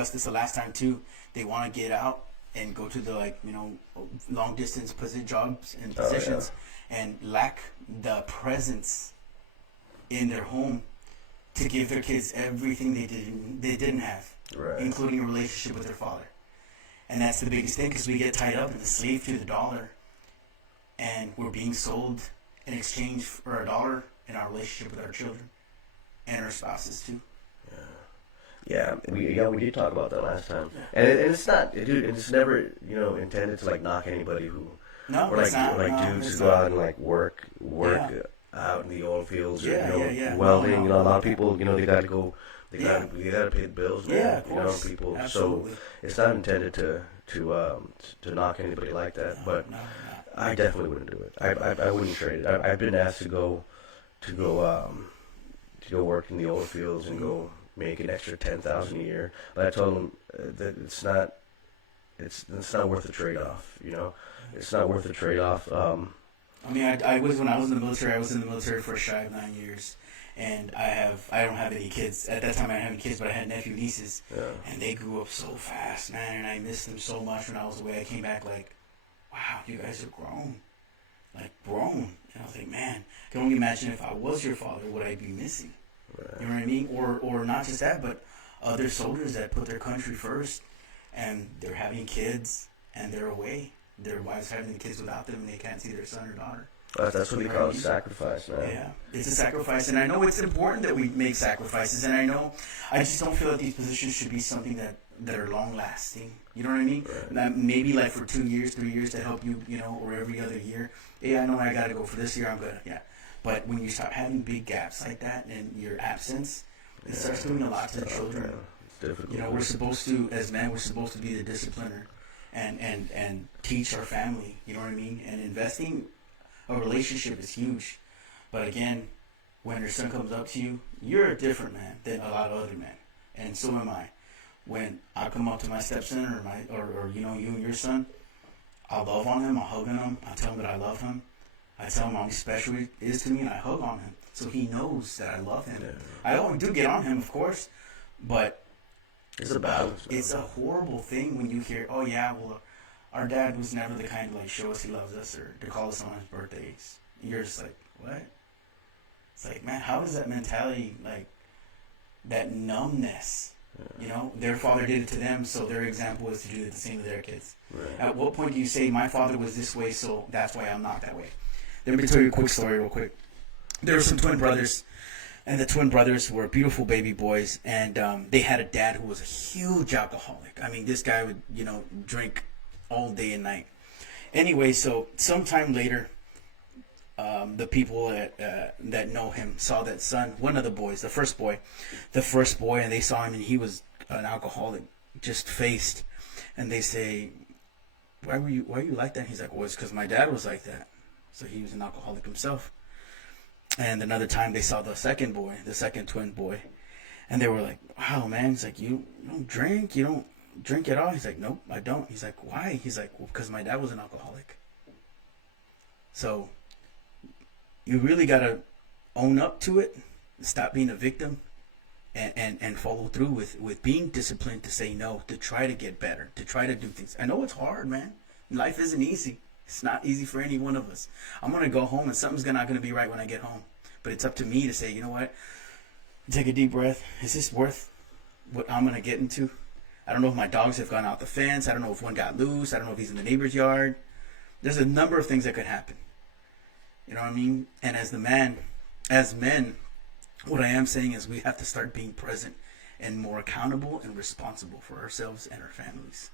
discussed this the last time too. They want to get out and go to the long distance jobs and positions, and lack the presence in their home to give their kids everything they didn't have, right, including a relationship with their father. And that's the biggest thing, because we get tied up and enslaved to the dollar, and we're being sold in exchange for a dollar in our relationship with our children and our spouses too. Yeah, we did talk about that last time, and it's not, dude. It's never intended to like knock anybody who, No, or like it's not. dudes who go out and like work out in the oil fields, or welding. No. A lot of people, they got to go. They got to pay the bills, man. Yeah, of course. People. Absolutely. So it's not intended to knock anybody like that. But I definitely wouldn't do it. I wouldn't trade it. I've been asked to go work in the oil fields and go make an extra $10,000 a year, but I told them that it's not worth the trade off. It's not worth the trade off. I mean, when I was in the military. I was in the military for a shy of 9 years, and I don't have any kids at that time. I didn't have any kids, but I had nephew nieces, and they grew up so fast, man. And I missed them so much when I was away. I came back like, wow, you guys are grown. And I was like, man, I can only imagine if I was your father, what I'd be missing. Right. You know what I mean? Or not just that, but other soldiers that put their country first, and they're having kids, and they're away. Their wives having the kids without them, and they can't see their son or daughter. That's what they call a sacrifice, man. Yeah, it's a sacrifice, and I know it's important that we make sacrifices, and I just don't feel that these positions should be something that are long lasting. You know what I mean? Right. Maybe like for 2 years, 3 years to help you, or every other year. Yeah, I know I got to go for this year. I'm good. Yeah. But when you start having big gaps like that in your absence, it starts doing a lot to the children. It's difficult. We're supposed to, as men, we're supposed to be the discipliner and teach our family. You know what I mean? And investing a relationship is huge. But again, when your son comes up to you, you're a different man than a lot of other men, and so am I. When I come up to my stepson or you and your son, I'll love on him. I'll hug on him. I'll tell him that I love him. I tell him how special he is to me, and I hug on him, so he knows that I love him. I do get on him, of course, but it's a balance. It's a horrible thing when you hear, oh yeah, well, our dad was never the kind to like show us he loves us or to call us on his birthdays. You're just like, what? It's like, man, how is that mentality, like that numbness? Their father did it to them, so their example is to do the same to their kids. Right. At what point do you say, my father was this way, so that's why I'm not that way? Let me tell you a quick story real quick. There were some twin brothers, and the twin brothers were beautiful baby boys, and they had a dad who was a huge alcoholic. I mean, this guy would, drink all day and night. Anyway, so sometime later, the people that know him saw that son, one of the boys, the first boy, and they saw him, and he was an alcoholic, just faced, and they say, why are you like that? And he's like, well, it's because my dad was like that. So he was an alcoholic himself. And another time they saw the second twin boy, and they were like, wow, man. He's like, you don't drink at all? He's like, nope, I don't. He's like, why? He's like, well, because my dad was an alcoholic. So you really got to own up to it, stop being a victim, and follow through with being disciplined to say no, to try to get better, to try to do things. I know it's hard, man. Life isn't easy. It's not easy for any one of us. I'm going to go home and something's not going to be right when I get home. But it's up to me to say, you know what? Take a deep breath. Is this worth what I'm going to get into? I don't know if my dogs have gone out the fence. I don't know if one got loose. I don't know if he's in the neighbor's yard. There's a number of things that could happen. You know what I mean? And as men, what I am saying is we have to start being present and more accountable and responsible for ourselves and our families.